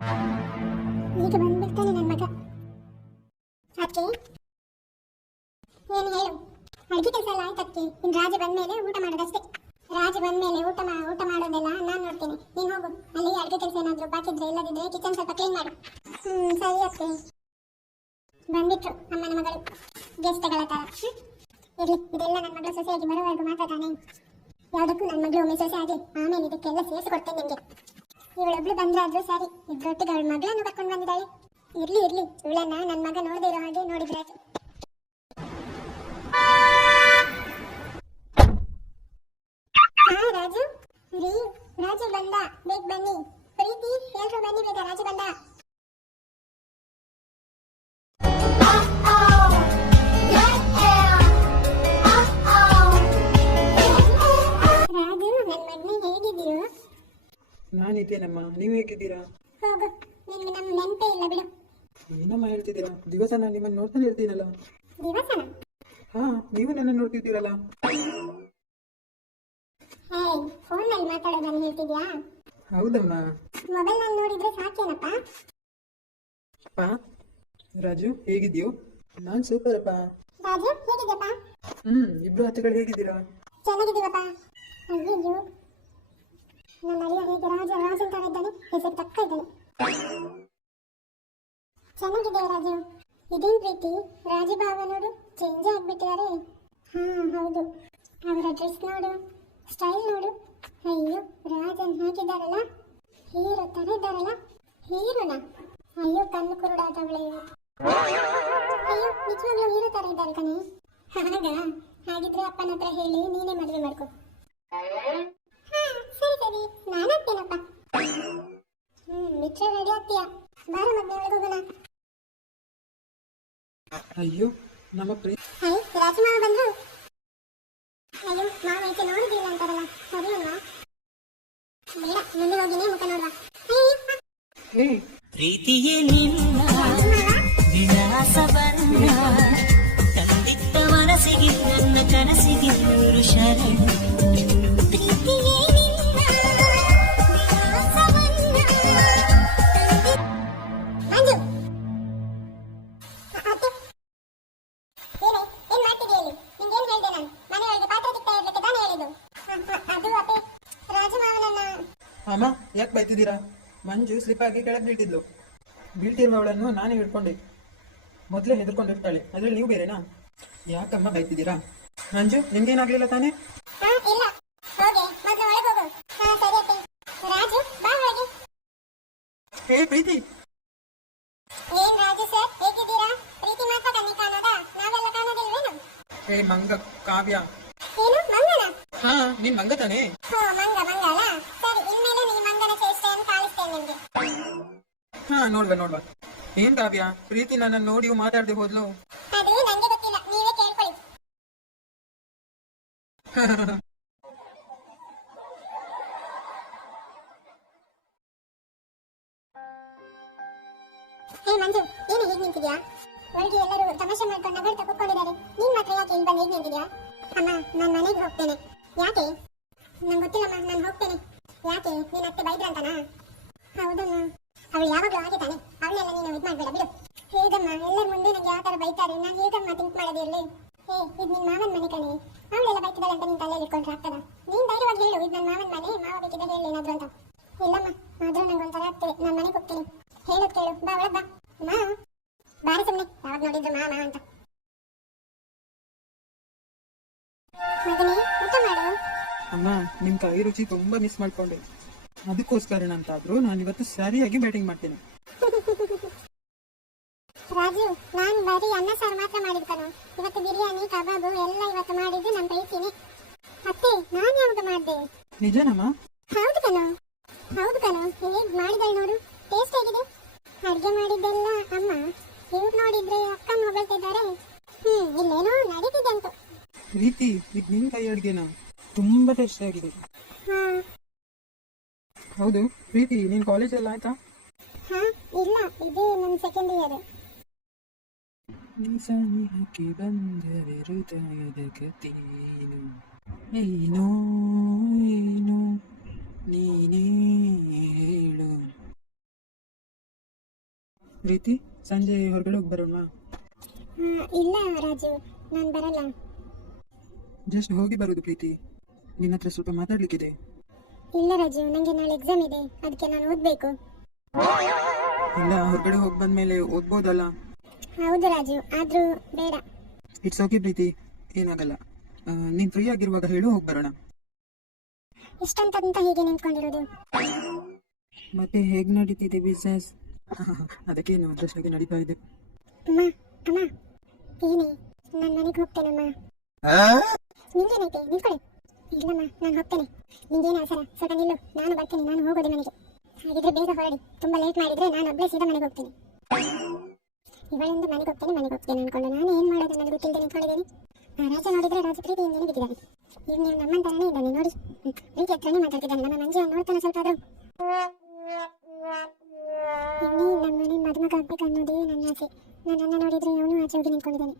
ಈಗ ಬಂದ್ಬಿಡ್ತಾನೆ ನನ್ನ ಮಗ. ಅದಕ್ಕೆ ಏನು ಹೇಳು, ಅಡುಗೆ ಕೆಲಸ ಎಲ್ಲ ಆಯ್ತು ಅದಕ್ಕೆ. ಇನ್ನು ರಾಜ ಬಂದ್ಮೇಲೆ ಊಟ ಮಾಡೋದಷ್ಟೇ. ರಾಜ ಬಂದ್ಮೇಲೆ ಊಟ ಮಾಡೋದೆಲ್ಲ ನಾನು ನೋಡ್ತೀನಿ. ನೀನು ಹೋಗು, ಅಲ್ಲಿ ಅಡುಗೆ ಕೆಲಸ ಏನಾದರೂ ಬಾಕಿ ಇದ್ರೆ ಇಲ್ಲದಿದ್ರೆ ಕಿಚನ್ ಸ್ವಲ್ಪ ಕ್ಲೀನ್ ಮಾಡು. ಸರಿ ಅತ್ತೆ. ಬಂದ್ಬಿಟ್ರು ಅಮ್ಮನ ಮಗಳು ಗೆಸ್ಟ್ಗಳ ಥರ. ಇರಲಿ, ಇದೆಲ್ಲ ನನ್ನ ಮಗಳು ಸೊಸೆಯಾಗಿ ಬರೋವರೆಗೂ ಮಾತ್ರ ತಾನೇ. ಯಾವುದಕ್ಕೂ ನನ್ನ ಮಗಳು ಒಮ್ಮೆ ಸೊಸೆ ಆಗಿ ಆಮೇಲೆ ಇದಕ್ಕೆಲ್ಲ ಸೇರಿಸಿಕೊಡ್ತೇನೆ ನಿಮಗೆ. ಇವಳೊಬ್ಳು ಬಂದ್ರಾದ್ರೂ ಸರಿ, ಇಬ್ಬರೊಟ್ಟಿಗೆ ಅವಳ ಮಗಳನ್ನು ಕರ್ಕೊಂಡು ಬಂದಿದ್ದಾಳೆ. ಇರ್ಲಿ ಇವಳನ್ನ ನನ್ನ ಮಗ ನೋಡದೇ ಇರೋ ಹಾಗೆ ನೋಡಿದ್ರಾಯ್ತು. ರಾಜು ರೀ, ರಾಜು ಬಂದ, ಬೇಗ ಬನ್ನಿ. ಪ್ರೀತಿ ಎಲ್ರು ಬನ್ನಿ ಬೇಗ, ರಾಜು ಬಂದ. ರಾಜು, ನನ್ನ ಮಗನೇ ಹೇಗಿದ್ದೀಯೋ? ನಾನಿದ್ದೇನಮ್ಮ, ನೀವು ಹೇಗಿದ್ದೀರಾ? ಹೋಗು, ನಿನ್ಗೆ ನಮ್ಮ ನೆನಪೇ ಇಲ್ಲ ಬಿಡು. ಏನಮ್ಮ ಹೇಳ್ತಿದ್ದೀರಾ? ದಿವಸ ನಾನು ನಿಮ್ಮನ್ನು ನೋಡ್ತಾನೆ ಇರ್ತೀನಲ್ಲ. ದಿವಸನ? ಹಾ, ನೀವು ನನ್ನ ನೋಡ್ತಿದ್ದೀರಲ್ಲ. ಫೋನಲ್ಲಿ ಮಾತಾಡೋದನ್ನು ಹೇಳ್ತಿದ್ಯಾ? ಹೌದಮ್ಮ. ಮೊಬೈಲ್ ನಲ್ಲಿ ನೋಡಿದ್ರೆ ಸಾಕೇನಪ್ಪ? ಅಪ್ಪ, ರಾಜು ಹೇಗಿದ್ಯೋ? ನಾನು ಸೂಪರ್ ಅಪ್ಪ. ರಾಜು ಹೇಗಿದ್ಯಪ್ಪ? ಇಬ್ರು ಹತ್ತಗಳು ಹೇಗಿದ್ದೀರಾ? ಚೆನ್ನಾಗಿದ್ದೀವಪ್ಪ. ಅಯ್ಯೋ, ನನ್ನ ಅಳಿಯ ಹೇಗೆ ರಾಜನ್ ತರ ಇದ್ದಾನೆ, ಹೆಸರು ತಕ್ಕ ಇದ್ದಾನೆ. ಚೆನ್ನಾಗಿದೆ ರಾಜು. ಇದೇನ್ ಪ್ರೀತಿ, ರಾಜಭಾವ ನೋಡು, ಚೇಂಜ್ ಆಗ್ಬಿಟ್ಟಿದ್ದಾರೆ. ಹೌದು, ಅವರ ಡ್ರೆಸ್ ನೋಡು, ಸ್ಟೈಲ್ ನೋಡು. ಅಯ್ಯೋ, ರಾಜನ್ ಹೇಗಿದ್ದಾರಲ್ಲ, ಹೀರೋ ತರ ಇದ್ದಾರಲ್ಲ. ಹೀರೋನ? ಅಯ್ಯೋ, ಕಣ್ಣು ಕುರುಡಾದವಳೆ. ಅಯ್ಯೋ, ನಿಜವಾಗ್ಲೂ ಹೀರೋ ತರ ಇದ್ದಾರೆ ಕಣೆ. ಹಾಗಿದ್ರೆ ಅಪ್ಪನ ಹತ್ರ ಹೇಳಿ ನೀನೇ ಮದುವೆ ಮಾಡ್ಕೊ. ಸರಿ, ನಾನಾಗ್ತೇನಪ್ಪ. ಬಿಟ್ರೆ ರೆಡಿ ಆಗ್ತೀಯಾ? ಬಾರ ಮದ್ವೆ ಒಳಗೆ ಹೋಗೋಣ. ಅಯ್ಯೋ, ನಮ್ಮ ರಾಜಮಾವ ಬಂದ್ರು. ಅಯ್ಯೋ, ಮಾವ ಏಕೆ ನೋಡುದಿಲ್ಲ ಅಂತಾರಲ್ಲ. ಸರಿ ಅಲ್ವಾ? ಬೇಡ, ಮುಂದೆ ಹೋಗಿನೇ ಮುಖ ನೋಡುವ. ಪ್ರೀತಿಯೇ ನಿನ್ನ ವಿಳಾಸವನ್ನ ತಂದಿದ್ದ ಮನಸ್ಸಿಗೆ ನನ್ನ ಕನಸಿಗೆ ನೂರು ಶರಣ. ಪ್ರೀತಿಯೇ ನಿನ್ನ ವಿಳಾಸವನ್ನ. ಮಂಜು, ಏನ್ ಮಾಡ್ತಿದ್ಯಾ ಇಲ್ಲಿ? ನಿಂಗೇನ್ ಹೇಳ್ದೆ ನಾನು? ಮನೆಯೊಳಗೆ ಪಾತ್ರೆ ತಿಕ್ತಾ ಇರ್ಲಿಕ್ಕೆ ತಾನೇ ಹೇಳಿದ್ದು. ಅದು ಅಪ್ಪೆ, ರಾಜಮಾವನನ್ನ. ಅಮ್ಮ, ಯಾಕೆ ಬೈತಿದ್ದೀರಾ? ಮಂಜು ಸ್ಲಿಪ್ ಆಗಿ ಕೆಳಗೆ ಬೀಳ್ತಿರುವವಳನ್ನು ನಾನೇ ಹಿಡ್ಕೊಂಡೆ. ಮೊದಲೇ ಹೆದರ್ಕೊಂಡಿರ್ತಾಳೆ, ಅದ್ರಲ್ಲಿ ನೀವು ಬೇರೆನಾ? ಯಾಕಮ್ಮ ಬೈತಿದ್ದೀರಾ? ಮಂಜು, ನಿಮ್ಗೇನಾಗ್ಲಿಲ್ಲ ತಾನೇ? ಇಲ್ಲ, ಹೋಗೆ ಮೊದಲು ಒಳಗೆ ಹೋಗು. ಸರಿ ಅಪ್ಪೆ. ರಾಜು, ಬಾ ಒಳಗೆ. ಹೇ ಪ್ರೀತಿ. ಏನ್ ರಾಜು ಸರ್, ಹೇಗಿದ್ದೀರಾ? ಪ್ರೀತಿ ಮಾತ್ರ ಕಣ್ಣಿ ಕಾಣೋದಾ? ನಾವೆಲ್ಲ ಕಾಣೋದಿಲ್ವೇನು? ಹೇ ಮಂಗ, ಕಾವ್ಯ. ಏನು ಮಂಗನ? ನೀನ್ ಮಂಗ ತಾನೇ? ಮಂಗ ಅಲ್ಲ. ಸರಿ, ಇನ್ಮೇಲೆ ನೀ ಮಂಗನ ಚೇಷ್ಟೆಯನ್ನು ಕಾಣಿಸ್ತೇನೆ ನಿಮ್ಗೆ. ನೋಡ್ವಾ. ಏನ್ ಕಾವ್ಯ, ಪ್ರೀತಿ ನನ್ನ ನೋಡಿ ಮಾತಾಡದೆ ಹೋದ್ಲು? ಅದು ನಂಗೆ ಗೊತ್ತಿಲ್ಲ, ನೀವೇ ಕೇಳ್ಕೊಳ್ಳಿ. ಹೇ ಮಂಜು, ಏನು ಹೀಗೆ ನಿಂತಿದ್ಯಾ? ಒಳಗೆ ಎಲ್ಲರೂ ತಮಾಷೆ ಮಾಡ್ಕೊಂಡು ನಗಡ್ತಾ ಕೂತ್ಕೊಂಡಿದ್ದಾರೆ. ನೀನ್ ಮಾತ್ರ ಯಾಕೆ ಇಲ್ಲಿ ಬಂದು ಹೀಗೆ ನಿಂತಿದ್ಯಾ? ಅಮ್ಮ, ನಾನು ಮನೆಗೆ ಹೋಗ್ತೇನೆ. ಯಾಕೆ? ನಂಗೆ ಗೊತ್ತಿಲ್ಲಮ್ಮ, ನಾನು ಹೋಗ್ತೇನೆ. ಯಾಕೆ, ನೀನ್ ಅತ್ತೆ ಬೈದ್ರಂತನಾ? ಹೌದಮ್ಮ, ಅವಳು ಯಾವಾಗಲೂ ಹಾಗೆ ತಾನೆ. ಅವಳೆಲ್ಲ ನೀನು ಇದು ಮಾಡ್ಬೇಡ ಬಿಡು. ಹೇಗಮ್ಮ, ಎಲ್ಲರ ಮುಂದೆ ನಂಗೆ ಯಾವ ತರ ಬೈತಾರೆ, ನಾನು ಹೇಗಮ್ಮ ಥಿಂಕ್ ಮಾಡೋದಿರಲಿ? ಇದು ನಿನ್ ಮಾವನ ಮನೆ ಕಣೆ. ಅವಳೆಲ್ಲ ಬೈತಿದ್ದಾಳೆ ಅಂತ ನೀನ್ ತಲೆಯಲ್ಲಿ ಇಟ್ಕೊಂಡ್ರೆ ಆಗ್ತದ? ನೀನ್ ಧೈರ್ಯವಾಗಿ ಹೇಳು, ಇದು ನನ್ನ ಮಾವನ ಮನೆ, ಮಾವ ಬೇಕಿದ್ರೆ ಹೇಳಿ ಏನಾದ್ರು ಅಂತ. ಇಲ್ಲಮ್ಮ, ಆದ್ರೂ ನಂಗೆ ಒಂಥರ ಆಗ್ತದೆ. ನಾನು ಮನೆಗೆ ಹೋಗ್ತೀನಿ. ಹೇಳೋದು ಕೇಳು, ಬಾ ಒಳಗ್ ಬಾ. ಬಾರಿ ಸುಮ್ಮನೆ, ಯಾವಾಗ ನೋಡಿದ್ರು ಮಾಮ ಅಂತ. ಮಗನೇ, ಊಟ ಮಾಡು. ಅಮ್ಮ, ನಿಮ್ ಕೈ ರುಚಿ ತುಂಬಾ ಮಿಸ್ ಮಾಡ್ಕೊಂಡೆ. ಅದಕ್ಕೋಸ್ಕರನಂತಾದ್ರೂ ನಾನು ಇವತ್ತು ಸರಿಯಾಗಿ ಬ್ಯಾಟಿಂಗ್ ಮಾಡ್ತೇನೆ. ರಾಜು, ನಾನು ಬರೀ ಅನ್ನ ಸಾರು ಮಾತ್ರ ಮಾಡಿದ್ಕನು. ಇವತ್ತು ಬಿರಿಯಾನಿ, ಕಬಾಬು ಎಲ್ಲ ಇವತ್ತು ಮಾಡಿದ್ದು ನನ್ನ ಪ್ರೀತಿನೇ. ಅತ್ತೆ, ನಾನು ಯಾವಾಗ ಮಾಡಿದೆ? ನಿಜನಮ್ಮ? ಹೌದು ಕಣೋ, ಹೇಗ್ ಮಾಡಿದಳು ನೋಡು. ಟೇಸ್ಟ್ ಹೇಗಿದೆ? ಅಡ್ಗೆ ಮಾಡಿದ್ದೆಲ್ಲ ಅಮ್ಮ. ಇವ್ರು ನೋಡಿದ್ರೆ ಅಕ್ಕನ ಹೊಗಳ್ತಿದ್ದಾರೆ. ಇಲ್ಲೇನೋ ನಡೀತಿದೆ ಅಂತ. ಪ್ರೀತಿ, ಇದು ನಿನ್ ಕೈ ಅಡ್ಗೆನಾ? ತುಂಬಾ ಟೇಸ್ಟ್ ಆಗಿದೆ. ಹೌದು ಪ್ರೀತಿ, ನೀನ್ ಕಾಲೇಜ್ ಎಲ್ಲ ಆಯ್ತಾ? ಇಲ್ಲ, ಇದೇ ನನ್ನ ಸೆಕೆಂಡ್ ಇಯರ್. ಹಾಕಿ ಬಂದರೆ ಹೃದಯದ ಗತಿನು ಏನೋ ಏನೋ ನೀನೇ ಹೇಳು. ಪ್ರೀತಿ ಸಂಜೆ ಹೊರಗಡೆ ಹೋಗಿ ಬರೋಣ. ಇಲ್ಲ ರಾಜು, ನಾನು ಬರಲ್ಲ. ಜಸ್ಟ್ ಹೋಗಿ ಬರೋದು ಪ್ರೀತಿ. ನಿನ್ನ ಹತ್ರ ಸ್ವಲ್ಪ ಮಾತಾಡ್ಲಿಕ್ಕಿದೆ. ಇಲ್ಲ ರಾಜು, ನನಗೆ ನಾಳೆ ಎಕ್ಸಾಮ್ ಇದೆ, ಅದಕ್ಕೆ ನಾನು ಓದಬೇಕು. ಇಲ್ಲ, ಹೊರಗಡೆ ಹೋಗಿ ಬಂದ್ಮೇಲೆ ಓದ್ಬೋದಲ್ಲ. ಹೌದು ರಾಜು, ಆದರೂ ಬೇಡ. ಇಟ್ಸ್ ಓಕೆ ಪ್ರೀತಿ, ಏನಾಗಲ್ಲ. ನೀನು ಫ್ರೀ ಆಗಿರುವಾಗ ಹೇಳು, ಹೋಗಿ ಬರೋಣ. ಇಷ್ಟಂತಂತ ಹೀಗೆ ನಿಂತ್ಕೊಂಡಿರೋದು. ಮತ್ತೆ ಹೇಗೆ ನಡೀತಿದೆ ಬಿಸ್ನೆಸ್? ಅದಕ್ಕೆ ನಾವು ಅದ್ರಷ್ಟಾಗಿ ನಡೀತಾ ಇದೆ. ಅಮ್ಮ ಅಮ್ಮ ಏನೇ, ನಾನು ಮನೆಗೆ ಹೋಗ್ತೇನಮ್ಮ. ನಿಂಗೇನೈತೆ, ನಿಂತ್ಕೊಳ್ಳಿ. ಇಲ್ಲಮ್ಮ, ನಾನು ಹೋಗ್ತೇನೆ. ನಿಂಗೇನು ಅವಸರ? ಸ್ವಲ್ಪ ನಿಲ್ಲು, ನಾನು ಬರ್ತೀನಿ. ನಾನು ಹೋಗೋದು ಮನೆಗೆ. ಹಾಗಿದ್ರೆ ಬೇಗ ಹೊರಡಿ. ತುಂಬಾ ಲೇಟ್ ಮಾಡಿದ್ರೆ ನಾನು ಒಬ್ಬಳೇ ಸೀದಾ ಮನೆಗೆ ಹೋಗ್ತೀನಿ. ಇವಳಿಂದ ಮನೆಗೆ ಹೋಗ್ತೇನೆ ಅನ್ಕೊಂಡು ನಾನು ಏನು ಮಾಡೋದು ನನಗೆ ಗೊತ್ತಿಲ್ಲದೆ ನಿಂತ್ಕೊಂಡಿದ್ದೀನಿ. ರಾಜ ನೋಡಿದ್ರೆ ರಾಜ ಪ್ರೀತಿಯಿಂದನೇ ಬಿಟ್ಟಿದ್ದಾನೆ. ನೀವು ನಮ್ಮನ್ ತರನೇ ಇದ್ದಾನೆ ನೋಡಿ. ಪ್ರೀತಿ ಹತ್ರನೇ ಮಾತಾಡ್ತಿದ್ದಾನೆ. ನಮ್ಮ ಮಂಜು ನೋಡ್ತಾನೆ ಸ್ವಲ್ಪ ಆದರೂ. ಇನ್ನೇ ನಮ್ಮ ಮನೆ ಮದುಮಗ ಆಗ್ಬೇಕು ಅನ್ನೋದೇ ನನ್ನ ಆಸೆ. ನನ್ನನ್ನು ನೋಡಿದ್ರೆ ಅವನು ಆಚೆ ಹೋಗಿ ನಿಂತ್ಕೊಂಡಿದ್ದಾನೆ.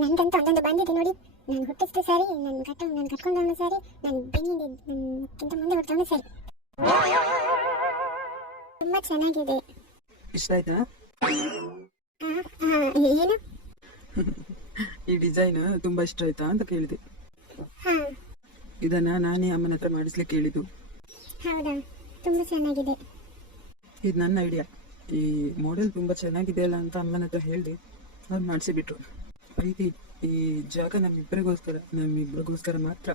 ನನಗಂತೂ ಒಂದೊಂದು ಬಂದಿದೆ ನೋಡಿ. ನಾನು ಹುಟ್ಟಿಸ್ತು ಸರಿ, ನಾನು ಕಟ್ಕೊಂಡವನು ಸರಿ, ನಾನು ಬೆನ್ನಿಂದ ನನ್ಗಿಂತ ಮುಂದೆ ಹೊರಟವನು ಸರಿ. ತುಂಬಾ ಚೆನ್ನಾಗಿದೆ. ಇಷ್ಟ ಆಯ್ತಾ? ಏನು? ಈ ಡಿಸೈನ್ ತುಂಬಾ ಇಷ್ಟ ಆಯ್ತಾ ಅಂತ ಕೇಳಿದೆ. ಹಾ, ಇದನ್ನ ನಾನೇ ಅಮ್ಮನ ಹತ್ರ ಮಾಡಿಸ್ಲಿಕ್ಕೆ ಹೇಳಿದ್ದು. ಹೌದಾ? ತುಂಬಾ ಚೆನ್ನಾಗಿದೆ. ಇದು ನನ್ನ ಐಡಿಯಾ. ಈ ಮಾಡೆಲ್ ತುಂಬಾ ಚೆನ್ನಾಗಿದೆ ಅಲ್ಲ ಅಂತ ಅಮ್ಮನ ಹತ್ರ ಹೇಳಿದೆ. ಅವ್ರು ಮಾಡಿಸಿಬಿಟ್ರು. ಪ್ರೀತಿ, ಈ ಜಾಗ ನಮ್ಮಿಬ್ಬರಿಗೋಸ್ಕರ ಮಾತ್ರ.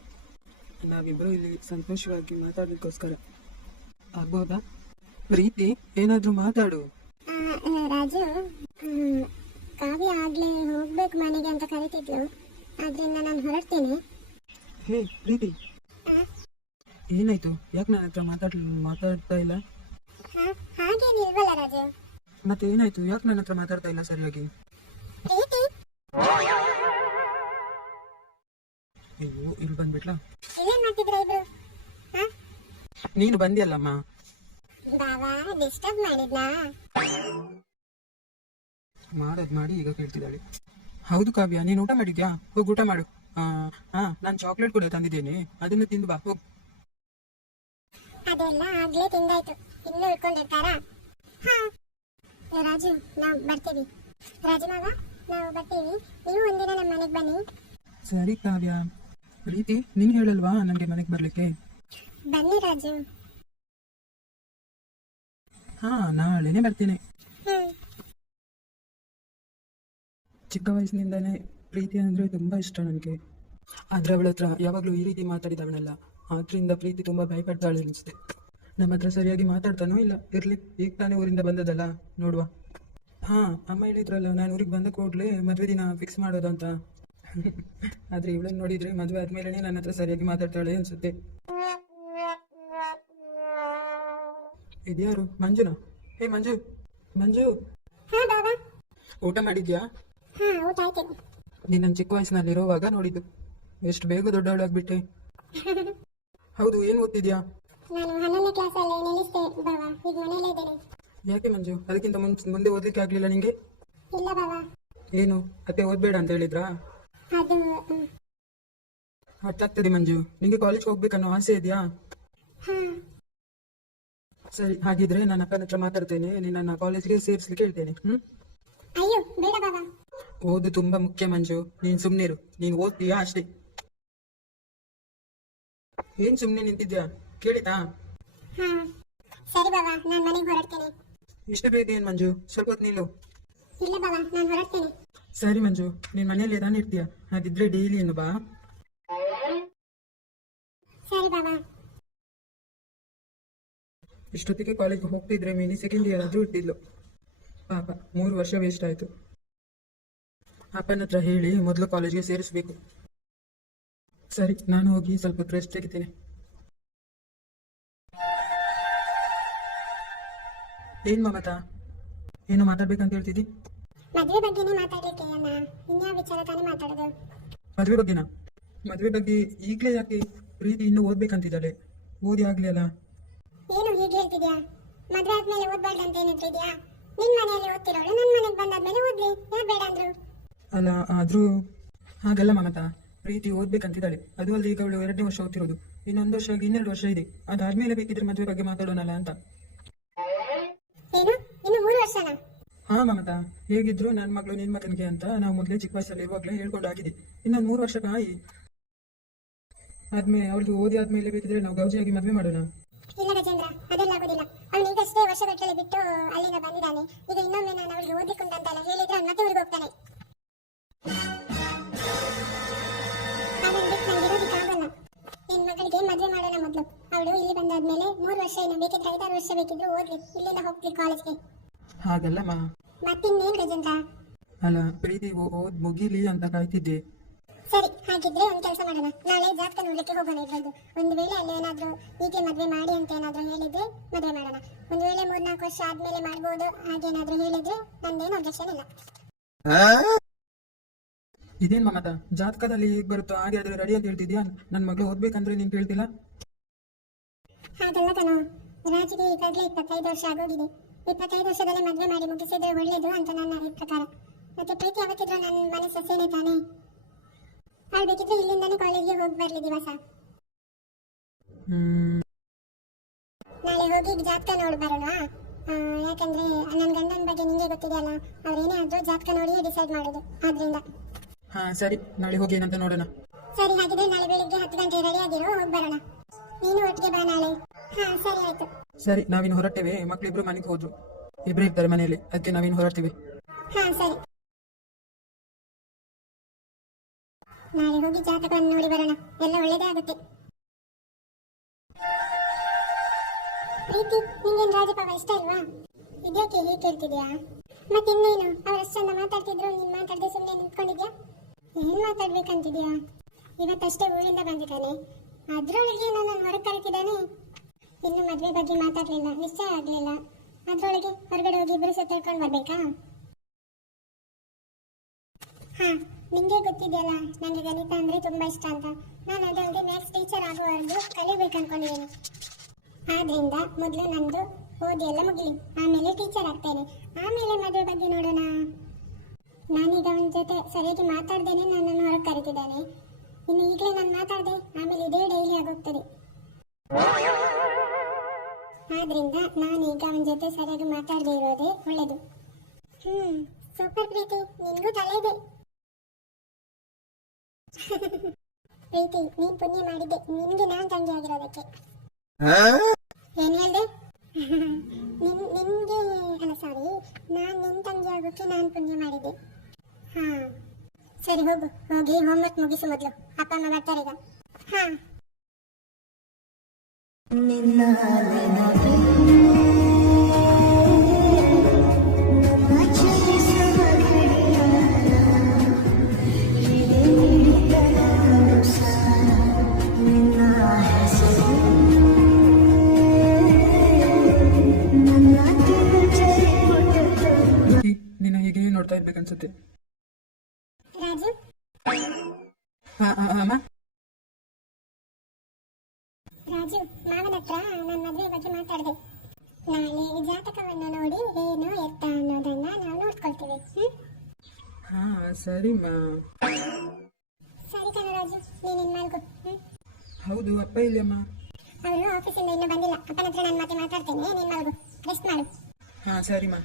ನಾವಿಬ್ಬರು ಇಲ್ಲಿ ಸಂತೋಷವಾಗಿ ಮಾತಾಡೋದಕ್ಕೋಸ್ಕರ. ಆಗ್ಬೋದಾ? ಪ್ರೀತಿ, ಏನಾದ್ರೂ ಮಾತಾಡು. ರಾಜು, ಕಾವ್ಯ ಆಗ್ಲೇ ಹೋಗ್ಬೇಕು ಮನೆಗೆ ಅಂತ ಕರೀತಿದ್ಲು. ಆದ್ರಿಂದ ನಾನು ಹೊರಡ್ತೇನೆ. ಹೇ ಪ್ರೀತಿ, ಏನಾಯ್ತು? ಯಾಕೆ ನನ್ನ ಹತ್ರ ಮಾತಾಡ್ತಾ ಇಲ್ಲ? ಹಾಗೇನಿಲ್ವಲ್ಲ ರಾಜು. ಮತ್ತೆ ಏನಾಯ್ತು? ಯಾಕೆ ನನ್ನ ಹತ್ರ ಮಾತಾಡ್ತಾ ಇಲ್ಲ ಸರಿಯಾಗಿ? ಪ್ರೀತಿ, ಅಯ್ಯೋ, ಇಲ್ಲಿ ಬಂದ್ಬಿಟ್ಲಾ? ಇಲ್ಲೇನ್ ಮಾಡ್ತಿದ್ರ ಇಬ್ರು? ನೀನು ಬಂದಿಯಲ್ಲಮ್ಮ. ಬಾವಾ ಡಿಸ್ಟರ್ಬ್ ಮಾಡಿದ್ನಾ? ಮಾಡೋದ್ ಮಾಡಿ ಈಗ ಕೇಳ್ತಿದ್ದಾಳೆ. ಹೌದು ಕಾವ್ಯ, ನೀನು ಊಟ ಮಾಡಿದ್ಯಾ? ಹೋಗಿ ಊಟ ಮಾಡು. ನಾನು ಚಾಕ್ಲೇಟ್ ಕೂಡ ತಂದಿದ್ದೇನೆ, ಅದನ್ನ ತಿಂದು ಬಾ, ಹೋಗ್. ಅದೆಲ್ಲ ಆಗ್ಲೇ ತಿಂದಾಯ್ತು, ಇನ್ನು ಉಳ್ಕೊಂಡಿರ್ತಾರಾ? ಹಾ ರಾಜು, ನಾವು ಬರ್ತೀವಿ. ರಾಜು ಮಾವ, ನಾವು ಬರ್ತೀವಿ. ನೀವು ಒಂದಿನ ನಮ್ಮ ಮನೆಗೆ ಬನ್ನಿ. ಸರಿ ಕಾವ್ಯ. ಪ್ರೀತಿ, ನೀನು ಹೇಳಲ್ವಾ ನನಗೆ ಮನೆಗೆ ಬರ್ಲಿಕ್ಕೆ? ಬನ್ನಿ ರಾಜು. ನಾಳೆನೆ ಬರ್ತೀನಿ. ಹ್ಮ್. ಚಿಕ್ಕ ವಯಸ್ಸಿನಿಂದಾನೇ ಪ್ರೀತಿ ಅಂದ್ರೆ ತುಂಬಾ ಇಷ್ಟ ನನಗೆ. ಆದ್ರೆ ಅವಳ ಹತ್ರ ಯಾವಾಗ್ಲೂ ಈ ರೀತಿ ಮಾತಾಡಿದವನಲ್ಲ. ಆದ್ರಿಂದ ಪ್ರೀತಿ ತುಂಬಾ ಭಯಪಡ್ತಾಳೆ ಅನಿಸುತ್ತೆ. ನಮ್ಮ ಹತ್ರ ಸರಿಯಾಗಿ ಮಾತಾಡ್ತಾನೂ ಇಲ್ಲ. ಇರ್ಲಿ, ಈಗ ತಾನೇ ಊರಿಂದ ಬಂದದಲ್ಲ, ನೋಡುವ. ಅಮ್ಮ ಹೇಳಿದ್ರಲ್ಲ, ನಾನು ಊರಿಗೆ ಬಂದ ಕೂಡಲೇ ಮದುವೆ ದಿನ ಫಿಕ್ಸ್ ಮಾಡೋದು ಅಂತ. ಆದ್ರೆ ಇವಳನ್ನು ನೋಡಿದ್ರೆ ಮದುವೆ ಆದ್ಮೇಲೆ ನನ್ನ ಹತ್ರ ಸರಿಯಾಗಿ ಮಾತಾಡ್ತಾಳೆ ಅನ್ಸುತ್ತೆ. ಇದ್ಯಾರು? ಮಂಜುನಾ? ಹೇ ಮಂಜು, ಮಂಜು, ಹಾ ಬಾಬಾ. ಊಟ ಮಾಡಿದ್ಯಾ? ಊಟ ಆಯ್ತು. ನೀನು ಚಿಕ್ಕ ವಯಸ್ಸಿನಲ್ಲಿರುವಾಗ ನೋಡಿದ್ದು. ಎಷ್ಟು ಬೇಗ ದೊಡ್ಡವಳಾಗ್ಬಿಟ್ಟೆ. ಹೌದು, ಏನು ಓದ್ತಿದ್ಯಾ? ನಾನು 11ನೇ ಕ್ಲಾಸಲ್ಲಿ ನಿಲ್ಲಿಸ್ತೆ ಬಾಬಾ. ಈಗ ಮನೆಯಲ್ಲೇ ಇದ್ದೇನೆ. ಯಾಕೆ ಮಂಜು, ಅದಕ್ಕಿಂತ ಮುಂದೆ ಓದ್ಲಿಕ್ಕೆ ಆಗ್ಲಿಲ್ಲ ನಿಂಗೆ? ಇಲ್ಲ ಬಾಬಾ. ಏನು, ಅತ್ತೆ ಓದ್ಬೇಡ ಅಂತ ಹೇಳಿದ್ರಾ? ಅದು ಅರ್ಥ ಆಗ್ತದೆ ಮಂಜು. ನಿಂಗೆ ಕಾಲೇಜ್ ಹೋಗ್ಬೇಕನ್ನೋ ಆಸೆ ಇದೆಯಾ? ಹಾ. ಸರಿ, ಹಾಗಿದ್ರೆ ನನ್ನ ಅಪ್ಪನ ಹತ್ರ ಮಾತಾಡ್ತೇನೆ. ನಿನ್ನ ಕಾಲೇಜ್ಗೆ ಸೇರಿಸ್ಲಿಕ್ಕೆ ಹೇಳ್ತೇನೆ. ಅಯ್ಯೋ ಬೇಡ ಬಾಬಾ. ಓದು ತುಂಬಾ ಮುಖ್ಯ ಮಂಜು. ನೀನ್ ಸುಮ್ನಿರು. ನೀನ್ ಓದ್ತೀಯಾ ಅಷ್ಟೇ. ಏನ್ ಸುಮ್ನೆ ನಿಂತಿದ್ಯಾ? ಕೇಳಿತಾ? ಹಾ ಸರಿ ಬಾಬಾ, ನಾನು ಮನೆಗೆ ಹೊರಡ್ತೇನೆ. ಇಷ್ಟು ಬೇಗ ಏನ್ ಮಂಜು? ಸ್ವಲ್ಪ ಹೊತ್ತು ನಿಲ್ಲು. ಇಲ್ಲ ಬಾಬಾ, ನಾನು ಹೊರಡ್ತೇನೆ. ಸರಿ ಮಂಜು, ನೀನ್ ಮನೆಯಲ್ಲಿ ತಾನೇ ಇರ್ತೀಯ. ಹಾಗಿದ್ರೆ ಡೈಲಿ ಏನು ಬಾ. ಸರಿ ಬಾಬಾ. ಇಷ್ಟೊತ್ತಿಗೆ ಕಾಲೇಜ್ಗೆ ಹೋಗ್ತಿದ್ರೆ ಮಿನಿ ಸೆಕೆಂಡ್ ಇಯರ್ ಆದ್ರೂ ಇಟ್ಟಿದ್ಲು. ಪಾಪ, 3 ವರ್ಷ ವೇಸ್ಟ್ ಆಯ್ತು. ಅಪ್ಪನ ಹತ್ರ ಹೇಳಿ ಮೊದಲು ಕಾಲೇಜ್ಗೆ ಸೇರಿಸ್ಬೇಕು. ಸರಿ, ನಾನು ಹೋಗಿ ಸ್ವಲ್ಪ ರೆಸ್ಟ್ ತೆಗಿತೀನಿ. ಏನ್ ಮಮತಾ, ಏನು ಮಾತಾಡ್ಬೇಕಂತ ಹೇಳ್ತಿದ್ದಿ? ಮದುವೆ ಬಗ್ಗೆನೇ ಮಾತಾಡ್ಲಿಕ್ಕೆ ಅಣ್ಣ. ಇನ್ಯಾವ ವಿಚಾರ ತಾನೇ ಮಾತಾಡೋದು? ಮದುವೆ ಬಗ್ಗೆನಾ? ಮದುವೆ ಬಗ್ಗೆ ಈಗಲೇ ಯಾಕೆ? ಪ್ರೀತಿ ಇನ್ನೂ ಓದ್ಬೇಕಂತಿದ್ದಾಳೆ. ಓದಿ ಆಗ್ಲಿ ಅಲ್ಲ. ಏನು ಹೀಗೆ ಹೇಳ್ತಿದ್ಯಾ? ಮದುವೆ ಆದ್ಮೇಲೆ ಓದ್ಬಾರ್ದಂತ ಏನಿದ್ರು ಇದೆಯಾ? ನಿನ್ ಮನೆಯಲ್ಲಿ ಓದ್ತಿರೋಳು ನನ್ನ ಮನೆಗೆ ಬಂದಾದ್ಮೇಲೆ ಓದ್ಲಿ, ಯಾರು ಬೇಡ ಅಂದ್ರು? ಅಲ್ಲ, ಆದ್ರೂ ಹಾಗಲ್ಲ ಮಮತಾ. ಪ್ರೀತಿ ಓದ್ಬೇಕಂತಿದ್ದಾಳೆ. ಅದು ಅಲ್ಲದೆ ಈಗ ಅವಳು 2ನೇ ವರ್ಷ ಓದ್ತಿರೋದು. ಇನ್ನೊಂದು ವರ್ಷ ಆಗಿ 2 ವರ್ಷ ಇದೆ. ಅದಾದ್ಮೇಲೆ ಬೇಕಿದ್ರೆ ಮದುವೆ ಬಗ್ಗೆ ಮಾತಾಡೋಣಲ್ಲ ಅಂತ. ಏನು, ಇನ್ನು 3 ವರ್ಷನಾ? ಹಾ ಮಮತಾ, ಹೇಗಿದ್ರು ನನ್ನ ಮಗಳು ನಿನ್ ಮಗನಿಗೆ ಅಂತ ನಾವು ಮೊದಲೇ ಚಿಕ್ಕ ವಯಸ್ಸಲ್ಲಿ ಇರುವಾಗಲೇ ಹೇಳ್ಕೊಂಡು ಆಗಿದೆ. ಇನ್ನೊಂದು 3 ವರ್ಷ ಕಾಯಿ ಆದ್ಮೇಲೆ ಅವಳಿಗೆ ಓದಿ ಆದ್ಮೇಲೆ ಬೇಕಿದ್ರೆ ನಾವು ಗೌಜಿಯಾಗಿ ಮದುವೆ ಮಾಡೋಣ. ಇಲ್ಲ ಗಜೇಂದ್ರ, ಅದೆಲ್ಲ ಆಗೋದಿಲ್ಲ. ಅವನು ಈಗಷ್ಟೇ ವರ್ಷಗಟ್ಟಲೆ ಬಿಟ್ಟು ಅಲ್ಲಿಂದ ಬಂದಿದ್ದಾನೆ. ಈಗ ಇನ್ನೊಮ್ಮೆ ನಾನು ಅವಳಿಗೆ ಓದಬೇಕು ಅಂತೆಲ್ಲ ಹೇಳಿದ್ರೆ ಅವ್ನು ಮತ್ತೆ ಊರಿಗೆ ಹೋಗ್ತಾನೆ. ಅವನು ಬಿಟ್ಟು ನಂಗೆ ಇರೋದಕ್ಕಾಗಲ್ಲ. ನಿನ್ ಮಗಳಿಗೆ ಮದುವೆ ಮಾಡೋಣ ಮೊದಲು. ಅವಳು ಇಲ್ಲಿ ಬಂದಾದ್ಮೇಲೆ 3 ವರ್ಷ ಏನು ಬೇಕಿದ್ರೆ 5-6 ವರ್ಷ ಬೇಕಿದ್ರು ಓದ್ಲಿ, ಇಲ್ಲಿಂದ ಹೋಗ್ಲಿ ಕಾಲೇಜ್ಗೆ. ಹಾಗಲ್ಲಮ್ಮ. ಮತ್ತಿನ್ನೇನ್ ಗಜೇಂದ್ರ? ಅಲ್ಲ, ಪ್ರೀತಿ ಓದ್ ಮುಗಿಲಿ ಅಂತ ಕಾಯ್ತಿದ್ದೆ. ಸರಿ, ಹಾಗಿದ್ರೆ ಒಂದು ಕೆಲಸ ಮಾಡೋಣ. ನಾಳೆ ಜಾತಕ ನೋಡ್ಲಿಕ್ಕೆ ಹೋಗೋಣ ಇದ್ರದ್ದು. ಒಂದು ವೇಳೆ ಅಲ್ಲಿ ಏನಾದ್ರು ಈಗಲೇ ಮದುವೆ ಮಾಡಿ ಅಂತ ಏನಾದ್ರು ಹೇಳಿದ್ರೆ ಮದುವೆ ಮಾಡೋಣ. ಒಂದು ವೇಳೆ 3-4 ವರ್ಷ ಆದ್ಮೇಲೆ ಮಾಡ್ಬೋದು ಹಾಗೇನಾದ್ರೂ ಹೇಳಿದ್ರೆ ನಂದೇನು ಅಬ್ಜೆಕ್ಷನ್ ಇಲ್ಲ. ಇದೇನ್ ಮಮತಾ, ಜಾತಕದಲ್ಲಿ ಹೇಗೆ ಬರುತ್ತೋ ಹಾಗೆ ಆದ್ರೆ ರೆಡಿ ಅಂತ ಹೇಳ್ತಿದ್ಯಾ? ನನ್ನ ಮಗಳು ಓದ್ಬೇಕಂದ್ರೆ ನೀನ್ ಕೇಳ್ತಿಲ್ಲ. ಹಾಗಲ್ಲ ಕಣೋ, ರಾಜಿಗೆ ಈಗಾಗಲೇ 25 ವರ್ಷ ಆಗೋಗಿದೆ. 25 ವರ್ಷದಲ್ಲೇ ಮದುವೆ ಮಾಡಿ ಮುಗಿಸಿದ್ರೆ ಒಳ್ಳೇದು ಅಂತ ನನ್ನ ಪ್ರಕಾರ. ಮತ್ತೆ ಪ್ರೀತಿ ಯಾವತ್ತಿದ್ರು ನನ್ನ ಮನೆ ಸೊಸೆನೇ ತಾನೇ. ಅವಳು ಬೇಕಿದ್ರೆ ಇಲ್ಲಿಂದಾನೇ ಕಾಲೇಜ್ಗೆ ಹೋಗಿ ಬರ್ಲಿ ದಿವಸ. ನಾಳೆ ಹೋಗಿ ಜಾತಕ ನೋಡಿ ಬರೋಣ. ಯಾಕಂದ್ರೆ ನನ್ನ ಗಂಡನ ಬಗ್ಗೆ ನಿಂಗೆ ಗೊತ್ತಿದೆಯಲ್ಲ, ಅವ್ರೇನೇ ಆದ್ರೂ ಜಾತಕ ನೋಡಿಯೇ ಡಿಸೈಡ್ ಮಾಡೋದು. ಆದ್ರಿಂದ ಹಾ ಸರಿ, ನಾಳೆ ಹೋಗಿ ಏನಂತ ನೋಡೋಣ. ಸರಿ, ಹಾಗಿದ್ರೆ ನಾಳೆ ಬೆಳಿಗ್ಗೆ 10 ಗಂಟೆ ರೆಡಿ ಆಗಿರೋ, ಹೋಗಿ ಬರೋಣ. ನೀನು ಒಟ್ಟಿಗೆ ಬಾ ನಾಳೆ. ಹಾ ಸರಿ ಆಯ್ತು. ಸರಿ, ನಾವಿನ್ನು ಹೊರಟೇವೆ. ಮಕ್ಳಿಬ್ರು ಮನೆಗೆ ಹೋದ್ರು, ಇಬ್ರು ಇರ್ತಾರೆ ಮನೆಯಲ್ಲಿ, ಅದಕ್ಕೆ ನಾವಿನ್ನು ಹೊರಡ್ತೀವಿ. ಹಾ ಸರಿ, ನಾಳೆ ಹೋಗಿ ಜಾತಕವನ್ನು ನೋಡಿ ಬರೋಣ. ಎಲ್ಲ ಒಳ್ಳೇದೇ ಆಗುತ್ತೆ. ಪ್ರೀತಿ, ನಿಂಗೇನು ರಾಜಪಾವ ಇಷ್ಟ ಇಲ್ವಾ? ಇದ್ಯಾಕೆ ಹೀಗೆ ಕೇಳ್ತಿದ್ಯಾ? ಮತ್ತಿನ್ನೇನು, ಅವರಷ್ಟು ಚಂದ ಮಾತಾಡ್ತಿದ್ರು, ನೀನು ಮಾತಾಡದೆ ಸುಮ್ಮನೆ ನಿಂತ್ಕೊಂಡಿದ್ಯಾ? ಏನ್ ಮಾತಾಡ್ಬೇಕಂತಿದ್ಯಾ? ಇವತ್ತಷ್ಟೇ ಊರಿಂದ ಬಂದಿದ್ದಾನೆ, ಅದ್ರೊಳಗೆ ನನ್ನ ಹೊರಗೆ ಕರೀತಿದ್ದಾನೆ. ಇನ್ನು ಮದುವೆ ಬಗ್ಗೆ ಮಾತಾಡ್ಲಿಲ್ಲ, ನಿಶ್ಚಯ ಆಗ್ಲಿಲ್ಲ. ಅದ್ರೊಳಗೆ ಹೊರಗಡೆ ಹೋಗಿ ಇಬ್ಬರು ಸುತ್ತಿಳ್ಕೊಂಡು ಬರ್ಬೇಕಾ? ಹಾ, ನಿಂಗೆ ಗೊತ್ತಿದೆಯಲ್ಲ ನನಗೆ ಗಣಿತ ಅಂದ್ರೆ ತುಂಬಾ ಇಷ್ಟ ಅಂತ. ನಾನು ಅದಲ್ಲದೆ ಮ್ಯಾಥ್ಸ್ ಟೀಚರ್ ಆಗುವವರೆಗೂ ಕಲಿಬೇಕು ಅನ್ಕೊಂಡಿದ್ದೀನಿ. ಆದ್ರಿಂದ ಮೊದಲು ನಂದು ಓದಿ ಎಲ್ಲ ಮುಗಿಲಿ, ಆಮೇಲೆ ಟೀಚರ್ ಆಗ್ತೇನೆ. ಆಮೇಲೆ ಮದುವೆ ಬಗ್ಗೆ ನೋಡೋಣ. ನಾನೀಗ ಅವನ ಜೊತೆ ಸರಿಯಾಗಿ ಮಾತಾಡ್ದೇನೆ ನನ್ನನ್ನು ಹೊರಗೆ ಕರೀತಿದ್ದಾನೆ. ಇನ್ನು ಈಗಲೇ ನಾನು ಮಾತಾಡ್ದೆ, ಆಮೇಲೆ ಇದೇ ಡೈಲಿ ಆಗೋಗ್ತದೆ. ಆದ್ರಿಂದ ನಾನೀಗ ಅವನ ಜೊತೆ ಸರಿಯಾಗಿ ಮಾತಾಡದೇ ಇರೋದೇ ಒಳ್ಳೇದು. ಸೂಪರ್ ಪ್ರೀತಿ, ನಿನ್ಗೂ ತಲೆ ಇದೆ. ಪ್ರೀತಿ, ನೀನ್ ಪುಣ್ಯ ಮಾಡಿದ್ದೆ ನಿನ್ಗೆ ನಾನ್ ತಂಗಿ ಆಗಿರೋದಕ್ಕೆ. ಏನ್ ಹೇಳ್ದೆ? ನಿನ್ಗೆ ಅಲ್ಲ, ಸಾರಿ, ನಾನ್ ನಿನ್ ತಂಗಿ ಆಗೋಕೆ ನಾನ್ ಪುಣ್ಯ ಮಾಡಿದ್ದೆ. ಹಾ ಸರಿ, ಹೋಗು, ಹೋಗಿ ಹೋಮ್ವರ್ಕ್ ಮುಗಿಸು ಮೊದ್ಲು. ಅಪ್ಪ ಅಮ್ಮ ಬರ್ತಾರೆ ಈಗ. ಹಾ ನೀನು ಹೀಗೆ ನೋಡ್ತಾ ಇರ್ಬೇಕನ್ಸುತ್ತೆ. ರಾಜು, ಅಮ್ಮ. ರಾಜು, ಮಾವನ ಹತ್ರ ನನ್ನ ಮದುವೆ ಬಗ್ಗೆ ಮಾತಾಡಿದೆ. ನಾಳೆ ಜಾತಕವನ್ನು ನೋಡಿ ಏನು ಎತ್ತ ಅನ್ನೋದನ್ನ ನಾವು ನೋಡ್ಕೊಳ್ತೀವಿ. ಹಾ ಸರಿಮ್ಮ. ಸರಿ ಕಣ ರಾಜು, ನೀನ್ ಮಲ್ಗು. ಹೌದು, ಅಪ್ಪ ಇಲ್ಲಮ್ಮ. ಅವರು ಆಫೀಸಿಂದ ಇನ್ನೂ ಬಂದಿಲ್ಲ. ಅಪ್ಪನ ಹತ್ರ ನಾನು ಮತ್ತೆ ಮಾತಾಡ್ತೇನೆ, ನೀನ್ ಮಲ್ಗು, ರೆಸ್ಟ್ ಮಾಡು. ಹಾ ಸರಿಮ್ಮ.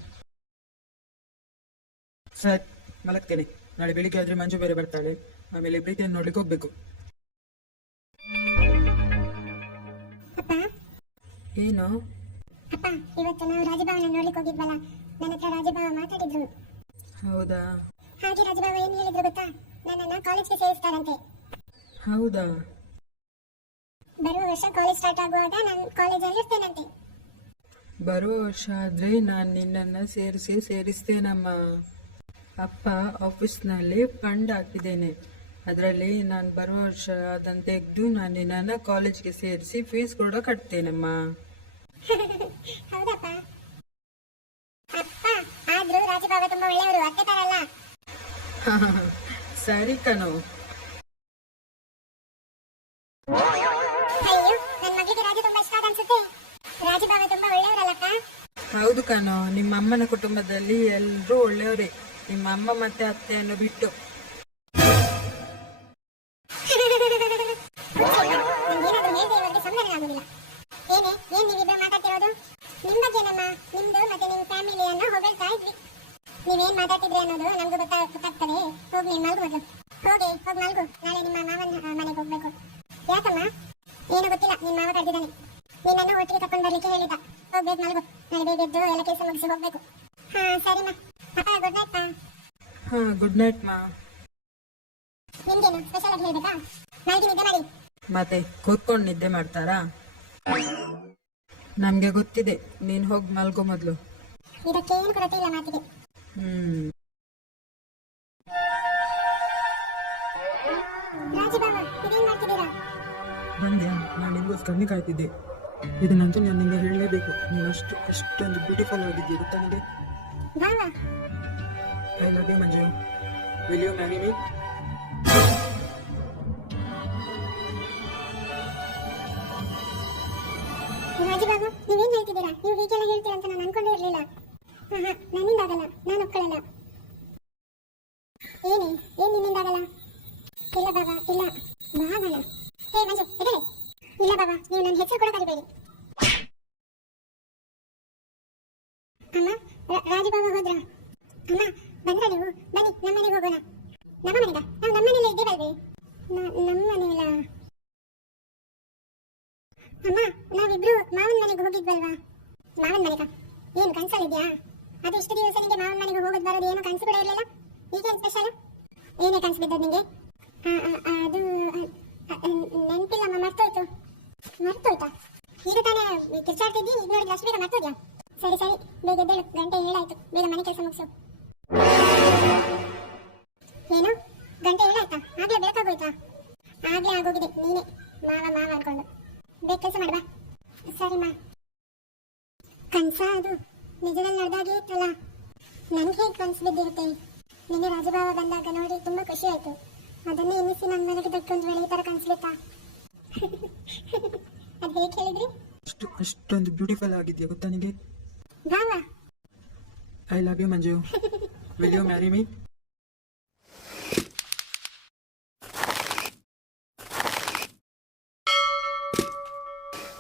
ಸರಿ, ಮಲಗ್ತೇನೆ. ನಾಳೆ ಬೆಳಿಗ್ಗೆ ಆದ್ರೆ ಮಂಜು ಬೇರೆ ಬರ್ತಾಳೆ, ಆಮೇಲೆ ಪ್ರೀತಿಯನ್ನು ನೋಡ್ಲಿಕ್ಕೆ ಹೋಗ್ಬೇಕು. ಅಪ್ಪ ಏನು? ಅಪ್ಪ, ಇವತ್ತು ನಾವು ರಾಜಭವನ ನೋಡ್ಲಿಕ್ಕೆ ಹೋಗಿದ್ವಲ್ಲ, ನನ್ನ ಹತ್ರ ರಾಜಭವ ಮಾತಾಡಿದ್ರು. ಹೌದಾ? ಹಾಗೆ ರಾಜಭವ ಏನ್ ಹೇಳಿದ್ರು ಗೊತ್ತಾ? ನನ್ನನ್ನ ಕಾಲೇಜ್ಗೆ ಸೇರಿಸ್ತಾರಂತೆ. ಹೌದಾ? ಬರುವ ವರ್ಷ ಕಾಲೇಜ್ ಸ್ಟಾರ್ಟ್ ಆಗುವಾಗ ನಾನು ಕಾಲೇಜಲ್ಲಿ ಇರ್ತೇನಂತೆ. ಬರುವ ವರ್ಷ ಆದ್ರೆ ನಾನು ನಿನ್ನನ್ನು ಸೇರಿಸ್ತೇನಮ್ಮ. ಅಪ್ಪ ಆಫೀಸ್ನಲ್ಲಿ ಫಂಡ್ ಹಾಕಿದ್ದೇನೆ, ಅದರಲ್ಲಿ ನಾನು ಬರುವ ವರ್ಷ ಅದನ್ನು ತೆಗೆದು ನಾನು ನಿನ್ನನ್ನು ಕಾಲೇಜ್ಗೆ ಸೇರಿಸಿ ಫೀಸ್ ಕೂಡ ಕಟ್ತೇನಮ್ಮ. ಹೌದಪ್ಪ. ಅಪ್ಪ, ಆದ್ರೂ ರಾಜಭಾವ ತುಂಬಾ ಒಳ್ಳೆಯವರು, ಅತ್ತೆ ತರಲ್ಲ. ಸರಿ ಕಣೋ. ಅಯ್ಯೋ, ನನ್ನ ಮಗಳಿಗೆ ರಾಜು ತುಂಬಾ ಇಷ್ಟ ಅನ್ಸುತ್ತೆ. ರಾಜಭಾವ ತುಂಬಾ ಒಳ್ಳೆಯವರಲ್ಲಪ್ಪ. ಹೌದು ಕಣೋ, ನಿಮ್ಮ ಅಮ್ಮನ ಕುಟುಂಬದಲ್ಲಿ ಎಲ್ಲರೂ ಒಳ್ಳೆಯವರೇ, ನಿಮ್ಮ ಅಮ್ಮ ಮತ್ತೆ ಅತ್ತೆಯನ್ನು ಬಿಟ್ಟು. ಏನೇ, ಏನ್ ನೀವಿಬ್ಬರು ಮಾತಾಡ್ತಿರೋದು? ನಿಮ್ ಬಗ್ಗೆನಮ್ಮ, ನಿಮ್ದು ಮತ್ತೆ ನಿಮ್ ಫ್ಯಾಮಿಲಿಯನ್ನ ಹೊಗಳ್ತಾ ಇದ್ವಿ. ನೀವೇನ್ ಮಾತಾಡ್ತಿದ್ರಿ ಅನ್ನೋದು ನಮ್ಗೆ ಗೊತ್ತಾಗ್ತದೆ. ಹೋಗಿ ನೀನ್ ಮಲ್ಗು ಮೊದಲು. ಹೋಗಿ ಮಲ್ಗು. ನಾಳೆ ನಿಮ್ಮ ಮಾವನ ಮನೆಗೆ ಹೋಗ್ಬೇಕು. ಯಾಕಮ್ಮ? ಏನೋ ಗೊತ್ತಿಲ್ಲ, ನಿನ್ ಮಾವ ಕರೆದಿದ್ದಾನೆ. ನಿನ್ನನ್ನು ಒಟ್ಟಿಗೆ ಕರ್ಕೊಂಡು ಬರ್ಲಿಕ್ಕೆ ಹೇಳಿದ. ಹೋಗ್ಬೇಕು, ಮಲ್ಗು. ನಾಳೆ ಬೇಗ ಎದ್ದು ಎಲ್ಲ ಕೆಲಸ ಮುಗಿಸಿ ಹೋಗ್ಬೇಕು. ಹಾ ಸರಿಮ್ಮ. ಅಪ್ಪ ಗುಡ್ ನೈಟ್ ಪಾ. ಹಾ ಗುಡ್ ನೈಟ್ ಮಾ. ನಿಮ್ಗೇನು ಸ್ಪೆಷಲ್ ಆಗಿ ಹೇಳ್ಬೇಕಾ? ಮಲ್ಗಿ ನಿದ್ದೆ ಮಾಡಿ. ಮತ್ತೆ ಕೂತ್ಕೊಂಡು ನಿದ್ದೆ ಮಾಡ್ತಾರಾ? ನಮ್ಗೆ ಗೊತ್ತಿದೆ, ನೀನ್ ಹೋಗಿ ಮಲ್ಗೋ ಮೊದ್ಲು. ಇದಕ್ಕೇನು ಕೊರತೆ ಇಲ್ಲ ಮಾತಿಗೆ. ರಾಜಿ ಬಾವ, ಇದೇನ್ ಮಾಡ್ತಿದ್ದೀರಾ? ಬಂದ್ಯಾ? ನಾನು ನಿನ್ಗೋಸ್ಕರನೇ ಕಾಯ್ತಿದ್ದೆ. ಇದನ್ನಂತೂ ನಾನು ನಿಂಗೆ ಹೇಳಲೇಬೇಕು. ನೀನು ಅಷ್ಟೊಂದು ಬ್ಯೂಟಿಫುಲ್ ಆಗಿದ್ದೀಯ ಗೊತ್ತಾ ನಿಂಗೆ. ಬಾವ, I love you Manju. Will you marry me? Raji Babu, ನೀವೇನ್ ಹೇಳ್ತಿದ್ದೀರಾ? ನೀವು ಹೀಗೆಲ್ಲ ಹೇಳ್ತೀರಾ ಅಂತ ನಾನು ಅನ್ಕೊಂಡೇ ಇರ್ಲಿಲ್ಲ. ನನ್ನಿಂದಾಗಲ್ಲ, ನಾನು ಒಪ್ಕೊಳ್ಳಲ್ಲ. ಏನ್ ನಿನ್ನಿಂದಾಗಲ್ಲ? ಇಲ್ಲ ಬಾಬಾ, ಇಲ್ಲ. ಬಾಬನ ಹೇ ಮಂಜು, ಎದಳೆ. ಇಲ್ಲ ಬಾಬಾ, ನೀವು ನನ್ನ ಹೆಸರು ಕೂಡ ಕರಿಬೇಡಿ. ಅಮ್ಮ, ರಾಜಿ ಬಾಬಾ ಹೋದ್ರ? ಅಮ್ಮ ಬಂದ್ರ ನೀವು? ಬನ್ನಿ, ನಮ್ಮ ಮನೆಗೆ ಹೋಗೋಣ. ನಮ್ಮ ಮನೆಗ? ನಾವು ನಮ್ಮ ಮನೇಲೆ ಇದ್ದೇವಲ್ವೇ? ನಮ್ಮ ಮನೆಯಲ್ಲ ಅಮ್ಮ. ನಾವಿಬ್ರು ಮಾವನ ಮನೆಗೆ ಹೋಗಿದ್ವಲ್ವಾ? ಮಾವನ ಮನೆಗ? ಏನು ಕನ್ಸಲ್ಲಿದ್ಯಾ? ಅದು ಇಷ್ಟು ದಿವಸ ನಿಂಗೆ ಮಾವನ ಮನೆಗೆ ಹೋಗೋದು ಬರೋದು ಏನು ಕನ್ಸು ಕೂಡ ಇರಲಿಲ್ಲ. ಈಗೇನು ಸ್ಪೆಷಲ್? ಏನೇ ಕನ್ಸು ಬಿದ್ದದ್ದು ನಿಂಗೆ? ಅದು ನೆನಪಿಲ್ಲಮ್ಮ, ಮರ್ತೋಯ್ತು. ಮರ್ತೋಯ್ತಾ? ಈಗ ತಾನೇ ಕಿರ್ಚಾಡ್ತಿದ್ದಿ, ಈಗ ನೋಡಿದ್ರೆ ಅಷ್ಟು ಬೇಗ ಮರ್ತೋದ್ಯಾ? ಸರಿ ಬೇಗ ಎದ್ದೇಳು, ಗಂಟೆ 7 ಆಯ್ತು. ಬೇಗ ಮನೆ ಕೆಲಸ ಮುಗಿಸು. ಏನು ಗಂಟೆ 7 ಆಯ್ತಾ? ಆಗ್ಲೇ ಬೆಳಕಾಗೋಯ್ತಾ? ಆಗ್ಲೇ ಆಗೋಗಿದೆ. ನೀನೇ ಮಾವ ಅನ್ಕೊಂಡು ಬೇಗ ಕೆಲಸ ಮಾಡ್ಬಾ. ಸರಿಮಾ. ಕನ್ಸ ಅದು ನಿಜದಲ್ಲಿ ನಡೆದಾಗೆ ಇತ್ತಲ್ಲ. ನನ್ಗೆ ಹೇಗೆ ಕನ್ಸು ಬಿದ್ದಿರುತ್ತೆ? ನಿನ್ನೆ ರಾಜಭಾವ ಬಂದಾಗ ನೋಡಿ ತುಂಬಾ ಖುಷಿ ಆಯ್ತು. ಅದನ್ನೇ ಎನಿಸಿ ನನ್ನ ಮನೆಗೆ ದಕ್ಕೊಂದು ವೇಳೆ ಈ ತರ ಕನ್ಸ್ಲಿತ್ತಾ? ಅದ್ ಹೇಗೆ ಹೇಳಿದ್ರಿ? ಅಷ್ಟೊಂದು ಬ್ಯೂಟಿಫುಲ್ ಆಗಿದ್ಯಾ ಗೊತ್ತಾ ನಿಂಗೆ. ಭಾವ, I love you Manju. Will you marry me?